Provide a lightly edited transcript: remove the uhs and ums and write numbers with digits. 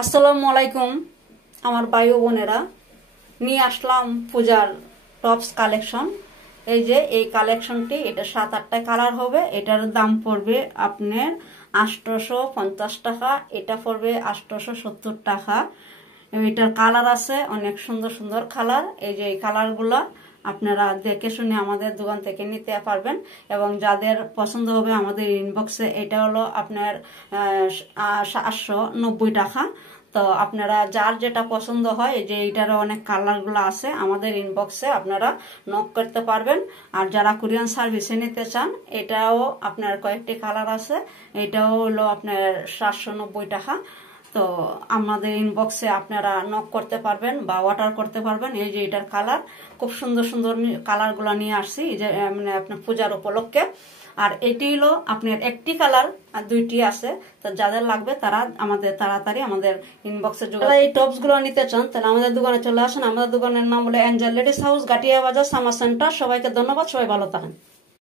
আসসালামু আলাইকুম আমার ভাই ও বোনেরা, নিয়ে আসলাম পূজার টপস কালেকশন। এই যে এই কালেকশনটি, এটা 7-8টা কালার হবে। এটার দাম পড়বে আপনার 850 টাকা, এটা পড়বে 870 টাকা। এটার কালার আছে অনেক সুন্দর সুন্দর কালার। এই যে এই কালারগুলা আপনারা দেখে শুনে আমাদের দোকান থেকে নিতে পারবেন, এবং যাদের পছন্দ হবে আমাদের ইনবক্সে, এটা হলো আপনার 890 টাকা। তো আপনারা যার যেটা পছন্দ হয়, এই যে এইটারও অনেক কালারগুলো আছে, আমাদের ইনবক্সে আপনারা নক করতে পারবেন। আর যারা কোরিয়ান সার্ভিসে নিতে চান, এটাও আপনার কয়েকটি কালার আছে, এটাও হলো আপনার 790 টাকা। তো আমাদের ইনবক্সে আপনারা নক করতে পারবেন বা অর্ডার করতে পারবেন। এই যে এটার কালার খুব সুন্দর সুন্দর কালারগুলো নিয়ে আসছি, এই যে মানে আপনার পূজার উপলক্ষে। আর এটি হলো আপনার একটি কালার, আর দুইটি আছে। তো যাদের লাগবে তারা আমাদের তাড়াতাড়ি আমাদের ইনবক্সে যোগাযোগ। এই টপস গুলো নিতে চান তাহলে আমাদের দোকানে চলে আসেন। আমাদের দোকানের নাম হলো এঞ্জেল লেডিস হাউস, গাটিয়া বাজার, সামার সেন্টার। সবাইকে ধন্যবাদ, সবাই ভালো থাকেন।